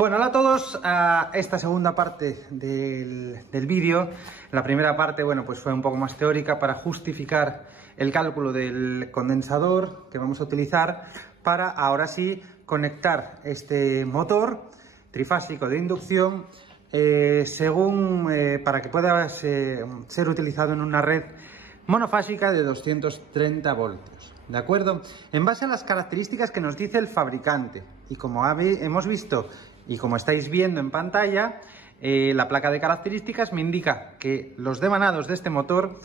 Bueno, hola a todos a esta segunda parte del vídeo. La primera parte, bueno, pues fue un poco más teórica para justificar el cálculo del condensador que vamos a utilizar para ahora sí conectar este motor trifásico de inducción para que pueda ser utilizado en una red monofásica de 230 voltios. ¿De acuerdo? En base a las características que nos dice el fabricante y como hemos visto y como estáis viendo en pantalla, la placa de características me indica que los devanados de este motor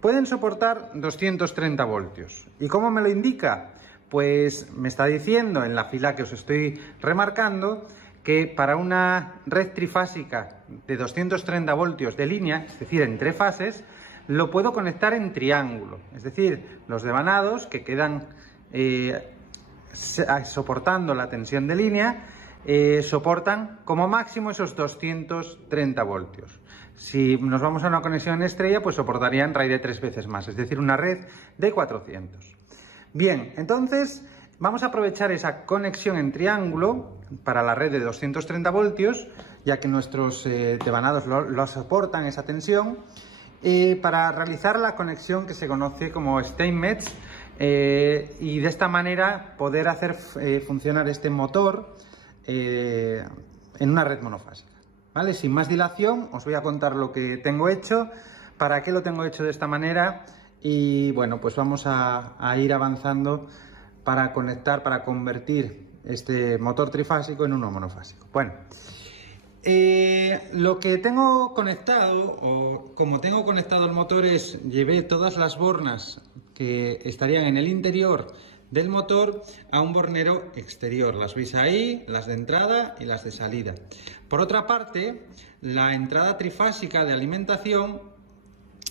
pueden soportar 230 voltios. ¿Y cómo me lo indica? Pues me está diciendo en la fila que os estoy remarcando que para una red trifásica de 230 voltios de línea, es decir, entre fases, lo puedo conectar en triángulo. Es decir, los devanados que quedan soportando la tensión de línea soportan como máximo esos 230 voltios. Si nos vamos a una conexión en estrella, pues soportarían raíz de 3 veces más, es decir, una red de 400. Bien, entonces vamos a aprovechar esa conexión en triángulo para la red de 230 voltios, ya que nuestros devanados lo soportan esa tensión, para realizar la conexión que se conoce como Steinmetz y de esta manera poder hacer funcionar este motor en una red monofásica. ¿Vale? Sin más dilación, os voy a contar lo que tengo hecho, para qué lo tengo hecho de esta manera y bueno, pues vamos a ir avanzando para convertir este motor trifásico en uno monofásico. Bueno, lo que tengo conectado, o como tengo conectado el motor, llevé todas las bornas que estarían en el interior del motor a un bornero exterior. Las veis ahí, las de entrada y las de salida. Por otra parte, la entrada trifásica de alimentación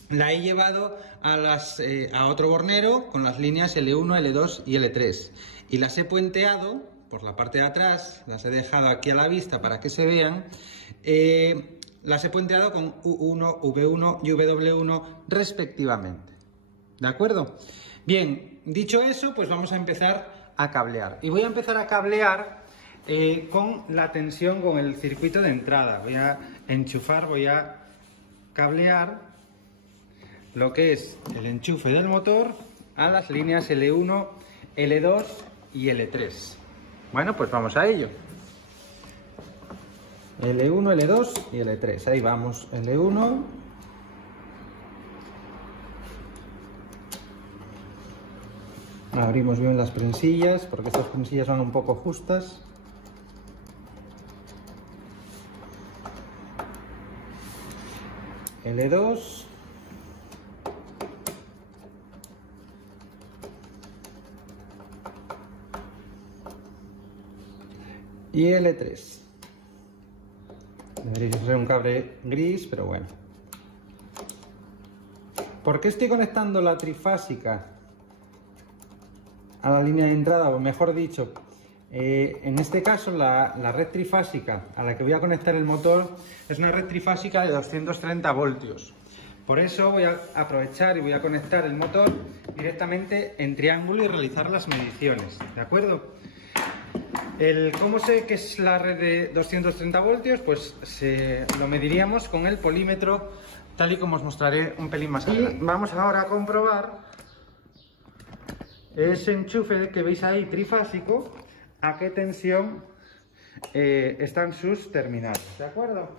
la he llevado a otro bornero con las líneas L1, L2 y L3 y las he puenteado por la parte de atrás, las he dejado aquí a la vista para que se vean. Las he puenteado con U1, V1 y W1 respectivamente. ¿De acuerdo? Bien, dicho eso, pues vamos a empezar a cablear. Y voy a empezar a cablear con la tensión, con el circuito de entrada. Voy a enchufar, voy a cablear lo que es el enchufe del motor a las líneas L1, L2 y L3. Bueno, pues vamos a ello. L1, L2 y L3. Ahí vamos, L1. Abrimos bien las prensillas, porque estas prensillas son un poco justas. L2. Y L3. Debería ser un cable gris, pero bueno. ¿Por qué estoy conectando la trifásica a la línea de entrada? O mejor dicho, en este caso la red trifásica a la que voy a conectar el motor es una red trifásica de 230 voltios. Por eso voy a aprovechar y voy a conectar el motor directamente en triángulo y realizar las mediciones. ¿De acuerdo? ¿Cómo sé que es la red de 230 voltios? Pues lo mediríamos con el polímetro, tal y como os mostraré un pelín más adelante. Y vamos ahora a comprobar ese enchufe que veis ahí trifásico, a qué tensión están sus terminales. ¿De acuerdo?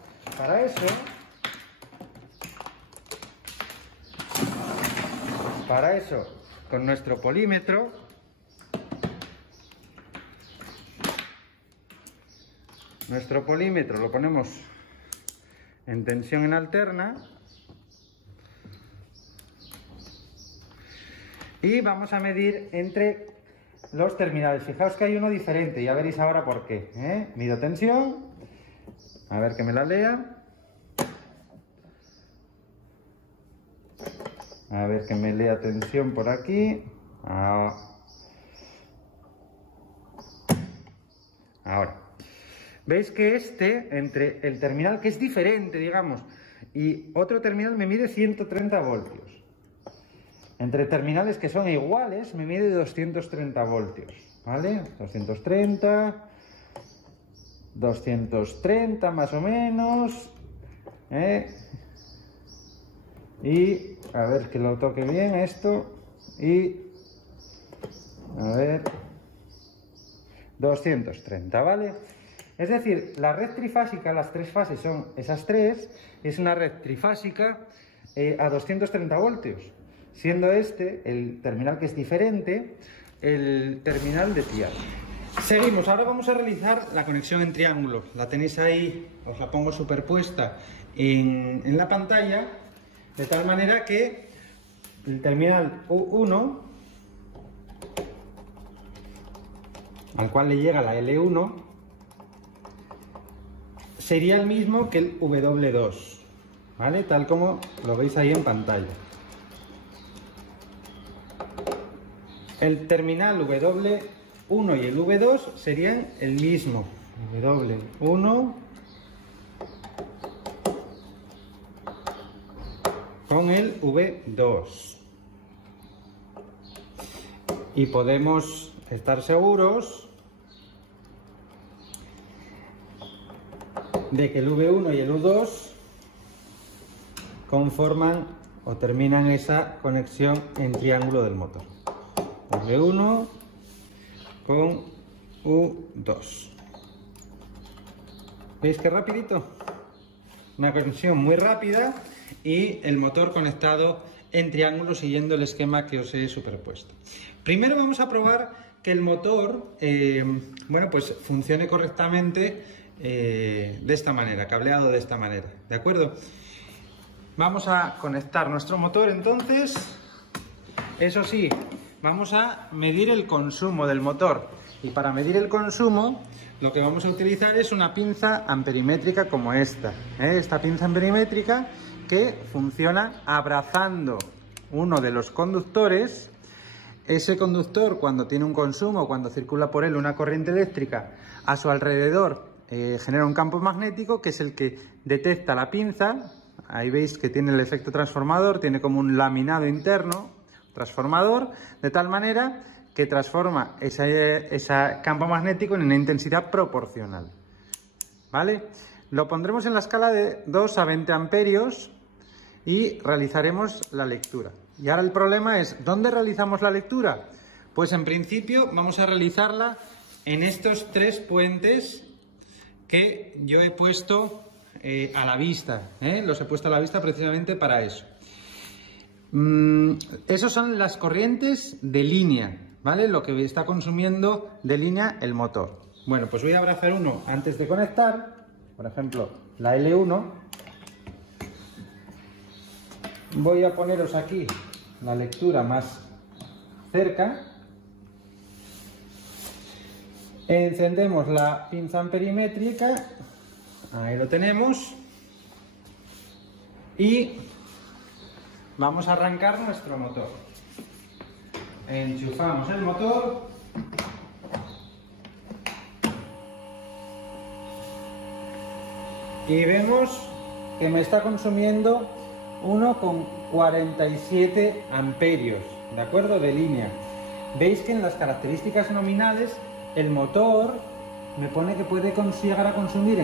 Para eso, con nuestro polímetro, lo ponemos en tensión en alterna y vamos a medir entre los terminales. Fijaos que hay uno diferente, ya veréis ahora por qué. Mido tensión, a ver que me la lea. A ver que me lea tensión por aquí. Ahora. Veis que entre el terminal, que es diferente, digamos, y otro terminal me mide 130 voltios. Entre terminales que son iguales me mide 230 voltios, ¿vale? 230, 230 más o menos. Y a ver que lo toque bien esto. Y a ver, 230, ¿vale? Es decir, la red trifásica, las tres fases son esas tres, es una red trifásica a 230 voltios, siendo este, el terminal que es diferente, el terminal de triángulo. Seguimos, ahora vamos a realizar la conexión en triángulo. La tenéis ahí, os la pongo superpuesta en la pantalla, de tal manera que el terminal U1, al cual le llega la L1, sería el mismo que el W2, ¿vale? Tal como lo veis ahí en pantalla. El terminal W1 y el V2 serían el mismo. W1 con el V2. Y podemos estar seguros de que el V1 y el U2 conforman o terminan esa conexión en triángulo del motor. V1 con U2. ¿Veis qué rapidito? Una conexión muy rápida y el motor conectado en triángulo siguiendo el esquema que os he superpuesto. Primero vamos a probar que el motor bueno, pues funcione correctamente de esta manera, cableado de esta manera, ¿de acuerdo? Vamos a conectar nuestro motor entonces. Eso sí, vamos a medir el consumo del motor, y para medir el consumo lo que vamos a utilizar es una pinza amperimétrica como esta, esta pinza amperimétrica que funciona abrazando uno de los conductores. Ese conductor, cuando tiene un consumo, cuando circula por él una corriente eléctrica, a su alrededor genera un campo magnético que es el que detecta la pinza. Ahí veis que tiene el efecto transformador, tiene como un laminado interno transformador, de tal manera que transforma ese campo magnético en una intensidad proporcional, ¿vale? Lo pondremos en la escala de 2 a 20 amperios y realizaremos la lectura. Y ahora el problema es, ¿dónde realizamos la lectura? Pues en principio vamos a realizarla en estos tres puentes que yo he puesto a la vista, los he puesto a la vista precisamente para eso. Esos son las corrientes de línea, ¿vale? Lo que está consumiendo de línea el motor. Bueno, pues voy a abrazar uno antes de conectar, por ejemplo, la L1. Voy a poneros aquí la lectura más cerca. Encendemos la pinza amperimétrica, ahí lo tenemos, y vamos a arrancar nuestro motor. Enchufamos el motor y vemos que me está consumiendo 1,47 amperios, ¿de acuerdo? De línea. Veis que en las características nominales el motor me pone que puede llegar a consumir,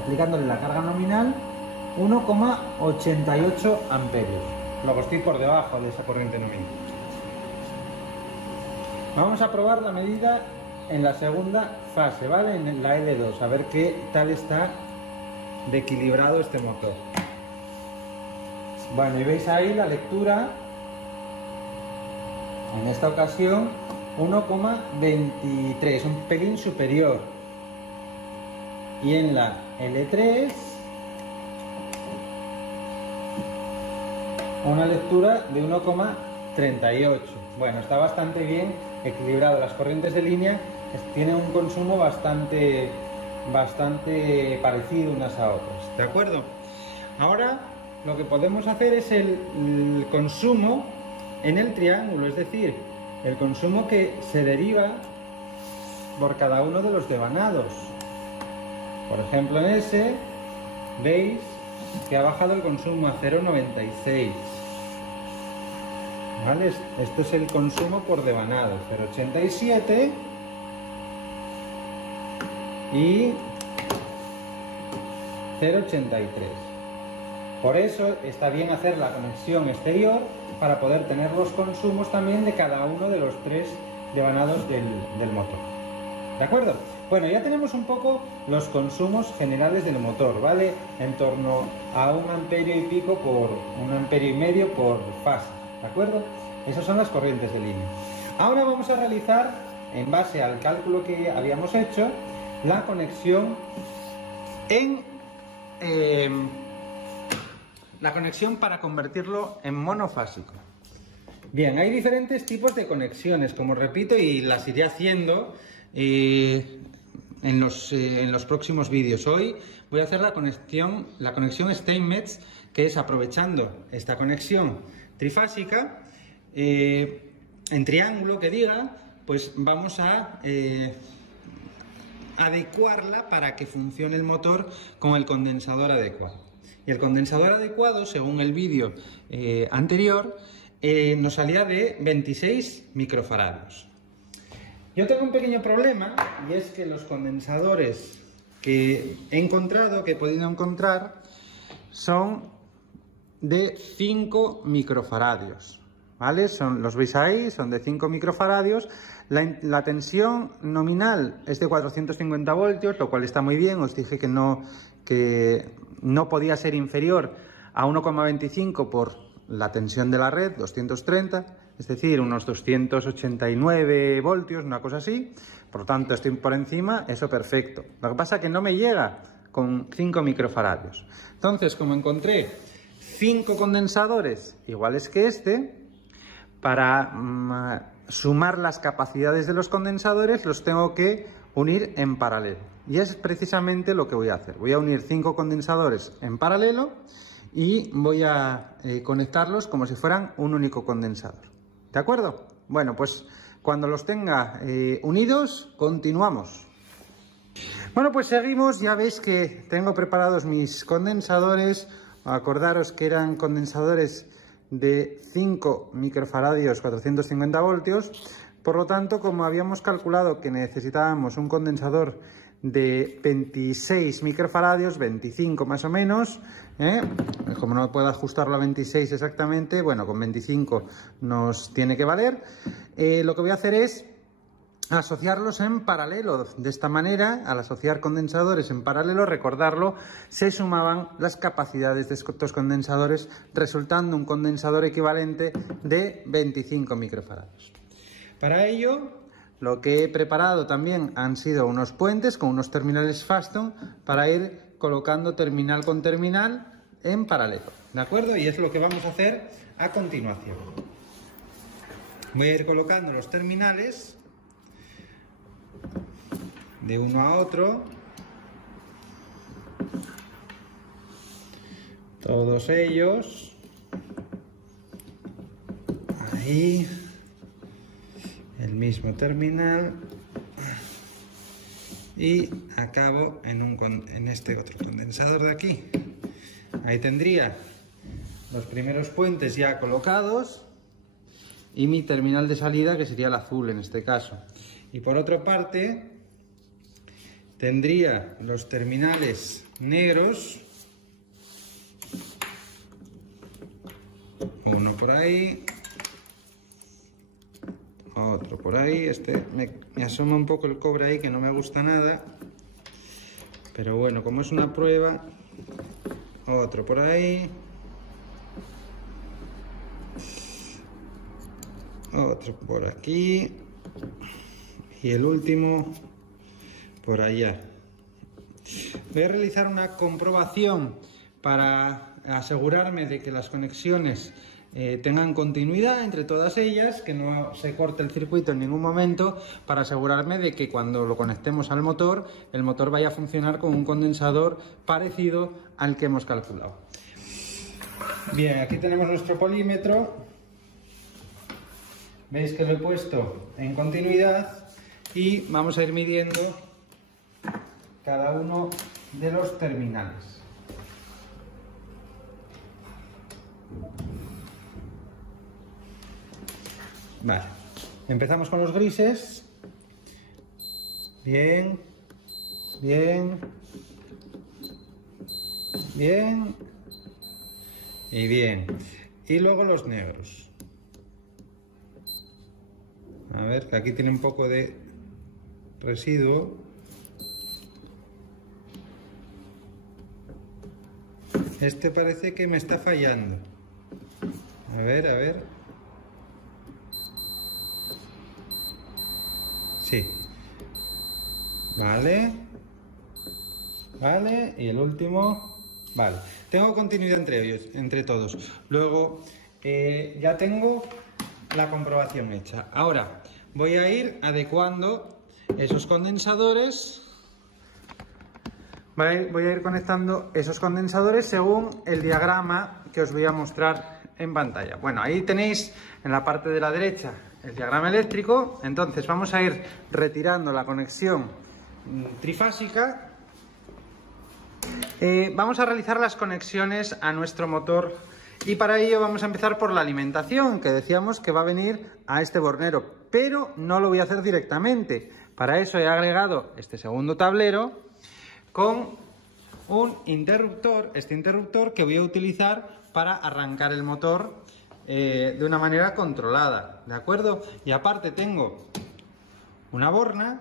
aplicándole la carga nominal, 1,88 amperios. Luego estoy por debajo de esa corriente nominal. Vamos a probar la medida en la segunda fase, ¿vale? En la L2, a ver qué tal está de equilibrado este motor. Bueno, y veis ahí la lectura, en esta ocasión 1,23, un pelín superior. Y en la L3 una lectura de 1,38. Bueno, está bastante bien equilibrado. Las corrientes de línea tienen un consumo bastante parecido unas a otras, ¿de acuerdo? Ahora lo que podemos hacer es el consumo en el triángulo, es decir, el consumo que se deriva por cada uno de los devanados. Por ejemplo, en ese veis que ha bajado el consumo a 0,96. ¿Vale? Esto es el consumo por devanado, 0,87. Y 0,83. Por eso está bien hacer la conexión exterior para poder tener los consumos también de cada uno de los 3 devanados del motor. ¿De acuerdo? Bueno, ya tenemos un poco los consumos generales del motor, ¿vale? En torno a 1,5 amperio por 1,5 amperio por fase, ¿de acuerdo? Esas son las corrientes de línea. Ahora vamos a realizar, en base al cálculo que habíamos hecho, la conexión para convertirlo en monofásico. Bien, hay diferentes tipos de conexiones, como repito, y las iré haciendo en los próximos vídeos. Hoy voy a hacer la conexión Steinmetz, que es aprovechando esta conexión trifásica en triángulo que diga, pues vamos a adecuarla para que funcione el motor con el condensador adecuado. Y el condensador adecuado, según el vídeo anterior, nos salía de 26 microfaradios. Yo tengo un pequeño problema, y es que los condensadores que he podido encontrar, son de 5 microfaradios, ¿vale? Los veis ahí, son de 5 microfaradios. La tensión nominal es de 450 voltios, lo cual está muy bien. Os dije que no podía ser inferior a 1,25 por la tensión de la red, 230. Es decir, unos 289 voltios, una cosa así. Por lo tanto, estoy por encima, eso perfecto. Lo que pasa es que no me llega con 5 microfaradios. Entonces, como encontré 5 condensadores iguales que este, para sumar las capacidades de los condensadores, los tengo que unir en paralelo. Y es precisamente lo que voy a hacer. Voy a unir 5 condensadores en paralelo y voy a conectarlos como si fueran un único condensador. ¿De acuerdo? Bueno, pues cuando los tenga unidos, continuamos. Bueno, pues seguimos. Ya veis que tengo preparados mis condensadores. Acordaros que eran condensadores de 5 microfaradios, 450 voltios. Por lo tanto, como habíamos calculado que necesitábamos un condensador de 26 microfaradios, 25 más o menos, como no puedo ajustarlo a 26 exactamente, bueno, con 25 nos tiene que valer. Lo que voy a hacer es asociarlos en paralelo. De esta manera, al asociar condensadores en paralelo, recordarlo, se sumaban las capacidades de estos condensadores, resultando un condensador equivalente de 25 microfaradios. Para ello, lo que he preparado también han sido unos puentes con unos terminales Faston para ir colocando terminal con terminal en paralelo, ¿de acuerdo? Y es lo que vamos a hacer a continuación. Voy a ir colocando los terminales de uno a otro, todos ellos, ahí, el mismo terminal, y acabo en este otro condensador de aquí. Ahí tendría los primeros puentes ya colocados y mi terminal de salida, que sería el azul en este caso. Y por otra parte tendría los terminales negros, uno por ahí, otro por ahí. Me asoma un poco el cobre ahí, que no me gusta nada, pero bueno, como es una prueba. Otro por ahí, otro por aquí y el último por allá. Voy a realizar una comprobación para asegurarme de que las conexiones tengan continuidad entre todas ellas, que no se corte el circuito en ningún momento, para asegurarme de que cuando lo conectemos al motor, el motor vaya a funcionar con un condensador parecido al que hemos calculado. Bien, aquí tenemos nuestro polímetro. Veis que lo he puesto en continuidad y vamos a ir midiendo cada uno de los terminales. Vale, empezamos con los grises. Bien, bien. Bien. Y bien. Y luego los negros. A ver, que aquí tiene un poco de residuo. Este parece que me está fallando. A ver, a ver. Sí. Vale. Vale. Y el último. Vale. Tengo continuidad entre ellos, entre todos. Luego, ya tengo la comprobación hecha. Ahora, voy a ir adecuando esos condensadores. Voy a ir conectando esos condensadores según el diagrama que os voy a mostrar en pantalla. Bueno, ahí tenéis en la parte de la derecha el diagrama eléctrico. Entonces vamos a ir retirando la conexión trifásica. Vamos a realizar las conexiones a nuestro motor y para ello vamos a empezar por la alimentación, que decíamos que va a venir a este bornero, pero no lo voy a hacer directamente. Para eso he agregado este segundo tablero con un interruptor, este interruptor que voy a utilizar para arrancar el motor de una manera controlada, ¿de acuerdo? Y aparte tengo una borna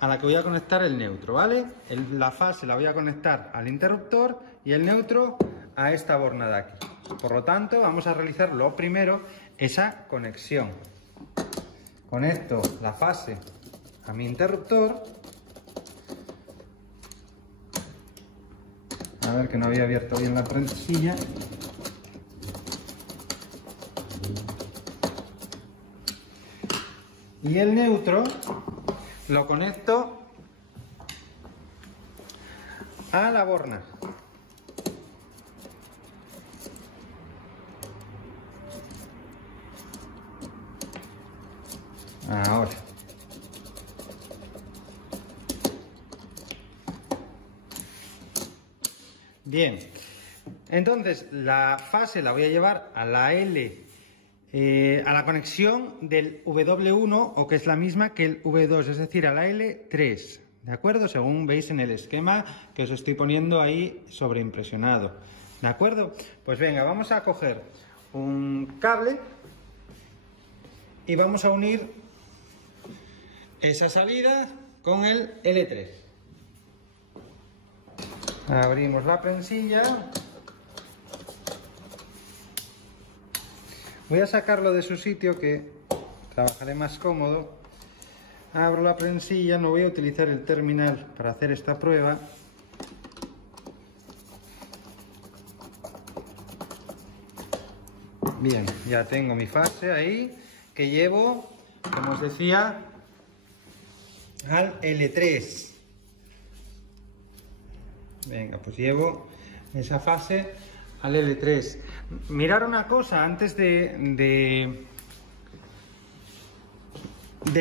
a la que voy a conectar el neutro, ¿vale? La fase la voy a conectar al interruptor y el neutro a esta borna de aquí. Por lo tanto, vamos a realizar lo primero, esa conexión. Conecto la fase a mi interruptor. A ver, que no había abierto bien la prensilla. Y el neutro lo conecto a la borna. Ahora. Bien. Entonces, la fase la voy a llevar a la L, a la conexión del W1, o que es la misma que el V2, es decir, a la L3, ¿de acuerdo? Según veis en el esquema que os estoy poniendo ahí sobreimpresionado, ¿de acuerdo? Pues venga, vamos a coger un cable y vamos a unir esa salida con el L3. Abrimos la prensilla. Voy a sacarlo de su sitio, que trabajaré más cómodo. Abro la prensilla, no voy a utilizar el terminal para hacer esta prueba. Bien, ya tengo mi fase ahí, que llevo, como os decía, al L3. Venga, pues llevo esa fase al L3. Mirar una cosa antes de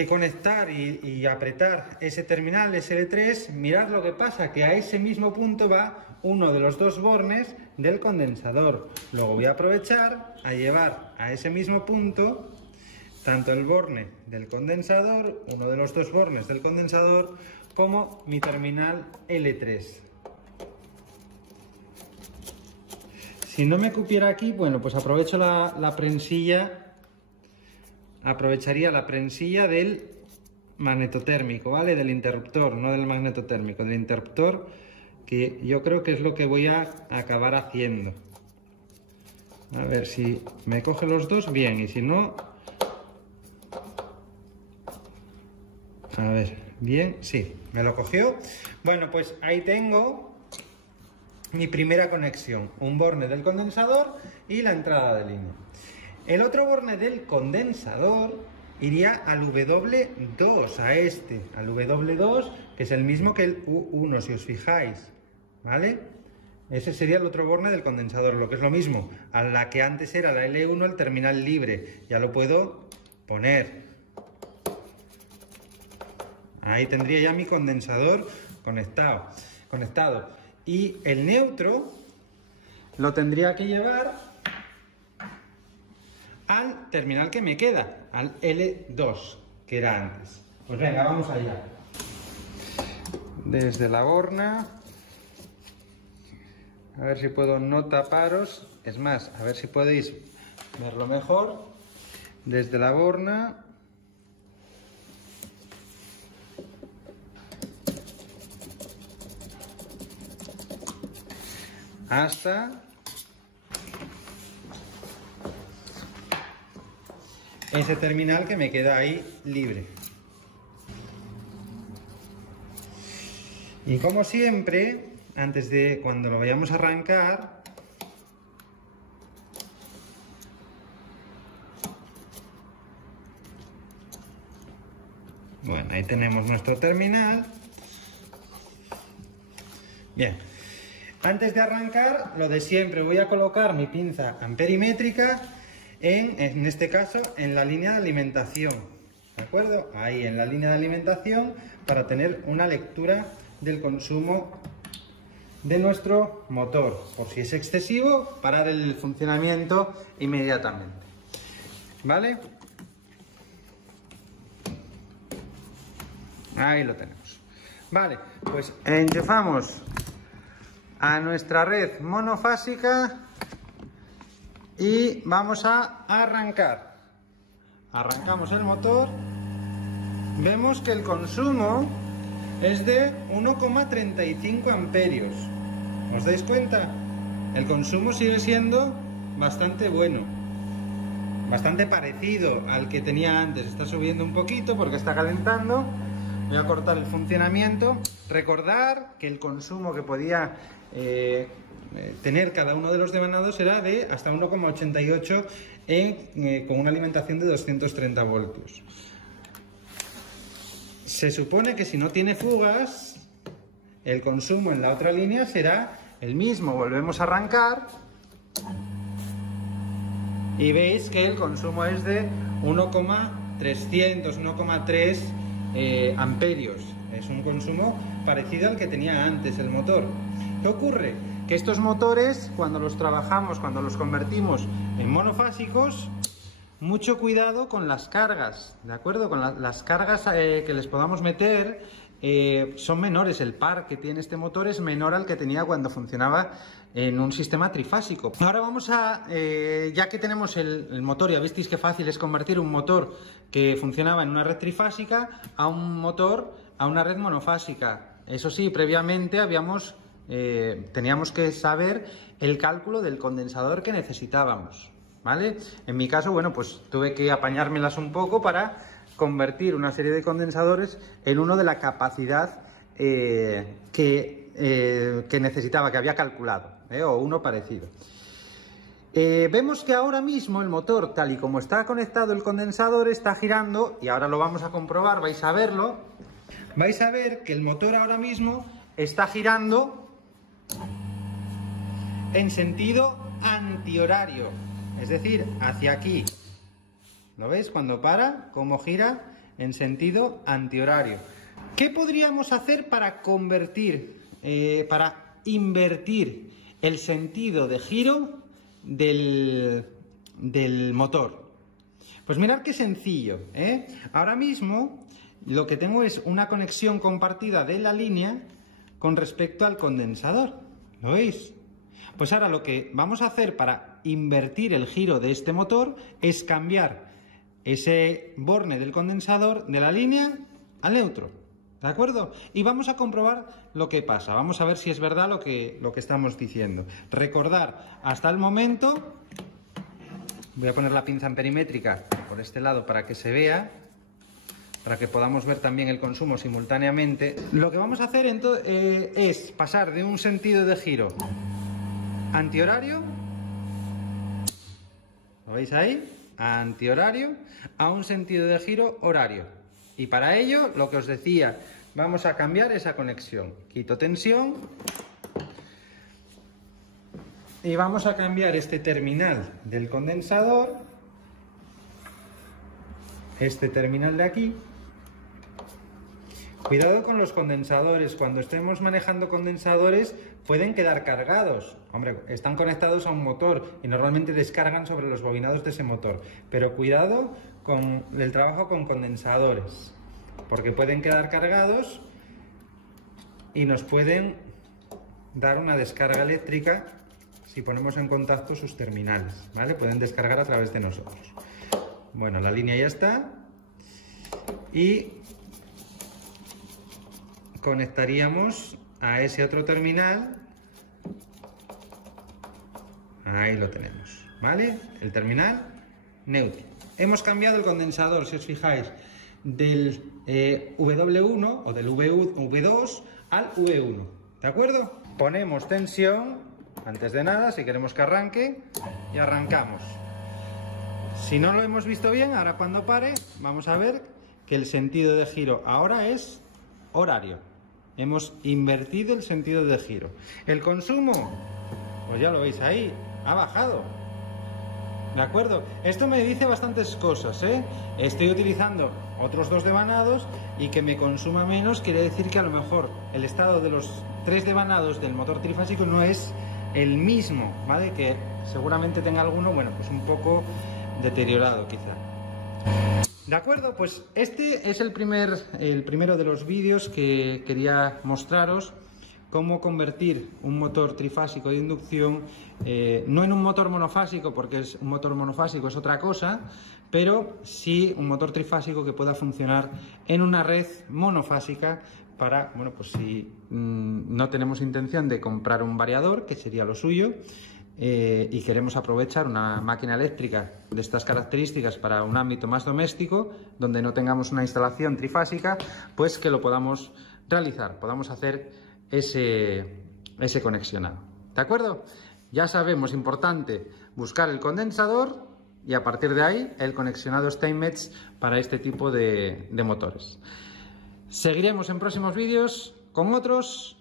conectar y apretar ese terminal, ese L3, mirad lo que pasa, que a ese mismo punto va uno de los dos bornes del condensador. Luego voy a aprovechar a llevar a ese mismo punto tanto el borne del condensador, uno de los dos bornes del condensador, como mi terminal L3. Si no me cupiera aquí, bueno, pues aprovecho la prensilla, aprovecharía la prensilla del magnetotérmico, ¿vale? Del interruptor, no del magnetotérmico, del interruptor, que yo creo que es lo que voy a acabar haciendo. A ver si me coge los dos, bien, y si no... A ver, bien, sí, me lo cogió. Bueno, pues ahí tengo mi primera conexión, un borne del condensador y la entrada de línea. El otro borne del condensador iría al W2, a este, al W2, que es el mismo que el U1, si os fijáis, ¿vale? Ese sería el otro borne del condensador, lo que es lo mismo, a la que antes era la L1, el terminal libre, ya lo puedo poner. Ahí tendría ya mi condensador conectado. Y el neutro lo tendría que llevar al terminal que me queda, al L2, que era antes. Pues venga, vamos allá. Desde la borna A ver si puedo no taparos. Es más, a ver si podéis verlo mejor. Desde la borna hasta ese terminal que me queda ahí libre. Y como siempre, antes de cuando lo vayamos a arrancar, bueno, ahí tenemos nuestro terminal. Bien, antes de arrancar, lo de siempre, voy a colocar mi pinza amperimétrica en este caso, en la línea de alimentación, ¿de acuerdo? Ahí, en la línea de alimentación, para tener una lectura del consumo de nuestro motor. Por si es excesivo, parar el funcionamiento inmediatamente. ¿Vale? Ahí lo tenemos. Vale, pues enchufamos a nuestra red monofásica y vamos a arrancar. Arrancamos el motor. Vemos que el consumo es de 1,35 amperios. ¿Os dais cuenta? El consumo sigue siendo bastante bueno. Bastante parecido al que tenía antes. Está subiendo un poquito porque está calentando. Voy a cortar el funcionamiento. Recordar que el consumo que podía tener cada uno de los demanados era de hasta 1,88 con una alimentación de 230 voltios. Se supone que si no tiene fugas, el consumo en la otra línea será el mismo. Volvemos a arrancar y veis que el consumo es de 1,300, 1,3 amperios. Es un consumo parecido al que tenía antes el motor. ¿Qué ocurre? Que estos motores, cuando los trabajamos, cuando los convertimos en monofásicos, mucho cuidado con las cargas, ¿de acuerdo? Con las cargas que les podamos meter son menores. El par que tiene este motor es menor al que tenía cuando funcionaba en un sistema trifásico. Ahora vamos a, ya que tenemos el motor, ya visteis qué fácil es convertir un motor que funcionaba en una red trifásica a un motor a una red monofásica. Eso sí, previamente teníamos que saber el cálculo del condensador que necesitábamos, ¿vale? En mi caso, bueno, pues tuve que apañármelas un poco para convertir una serie de condensadores en uno de la capacidad que necesitaba, que había calculado, o uno parecido. Vemos que ahora mismo el motor, tal y como está conectado el condensador, está girando, y ahora lo vamos a comprobar, vais a verlo. Vais a ver que el motor ahora mismo está girando en sentido antihorario, es decir, hacia aquí. ¿Lo veis? Cuando para, cómo gira en sentido antihorario. ¿Qué podríamos hacer para convertir, para invertir el sentido de giro del motor? Pues mirad qué sencillo, ¿eh? Ahora mismo lo que tengo es una conexión compartida de la línea con respecto al condensador. ¿Lo veis? Pues ahora lo que vamos a hacer para invertir el giro de este motor es cambiar ese borne del condensador de la línea al neutro, ¿de acuerdo? Y vamos a comprobar lo que pasa. Vamos a ver si es verdad lo que estamos diciendo. Recordar, hasta el momento, voy a poner la pinza amperimétrica por este lado para que se vea, para que podamos ver también el consumo simultáneamente. Lo que vamos a hacer es pasar de un sentido de giro antihorario, ¿lo veis ahí? Antihorario, a un sentido de giro horario. Y para ello, lo que os decía, vamos a cambiar esa conexión. Quito tensión y vamos a cambiar este terminal del condensador, este terminal de aquí. Cuidado con los condensadores. Cuando estemos manejando condensadores pueden quedar cargados. Hombre, están conectados a un motor y normalmente descargan sobre los bobinados de ese motor. Pero cuidado con el trabajo con condensadores, porque pueden quedar cargados y nos pueden dar una descarga eléctrica si ponemos en contacto sus terminales, ¿vale? Pueden descargar a través de nosotros. Bueno, la línea ya está y conectaríamos a ese otro terminal. Ahí lo tenemos, ¿vale? El terminal neutro. Hemos cambiado el condensador, si os fijáis, del V1 o del V2 al V1, ¿de acuerdo? Ponemos tensión antes de nada, si queremos que arranque, y arrancamos. Si no lo hemos visto bien, ahora cuando pare, vamos a ver que el sentido de giro ahora es horario. Hemos invertido el sentido de giro. El consumo, pues ya lo veis ahí, ha bajado. ¿De acuerdo? Esto me dice bastantes cosas, ¿eh? Estoy utilizando otros 2 devanados y que me consuma menos quiere decir que a lo mejor el estado de los 3 devanados del motor trifásico no es el mismo, ¿vale? Que seguramente tenga alguno, bueno, pues un poco deteriorado quizá. De acuerdo, pues este es el primero de los vídeos que quería mostraros. Cómo convertir un motor trifásico de inducción, no en un motor monofásico, porque un motor monofásico es otra cosa, pero sí un motor trifásico que pueda funcionar en una red monofásica para, bueno, pues si no tenemos intención de comprar un variador, que sería lo suyo, y queremos aprovechar una máquina eléctrica de estas características para un ámbito más doméstico, donde no tengamos una instalación trifásica, pues que lo podamos realizar, podamos hacer ese conexionado. ¿De acuerdo? Ya sabemos, importante, buscar el condensador y a partir de ahí el conexionado Steinmetz para este tipo de motores. Seguiremos en próximos vídeos con otras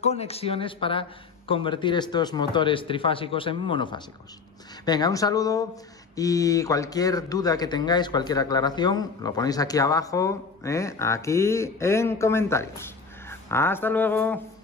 conexiones para convertir estos motores trifásicos en monofásicos. Venga, un saludo y cualquier duda que tengáis, cualquier aclaración, lo ponéis aquí abajo, aquí en comentarios. ¡Hasta luego!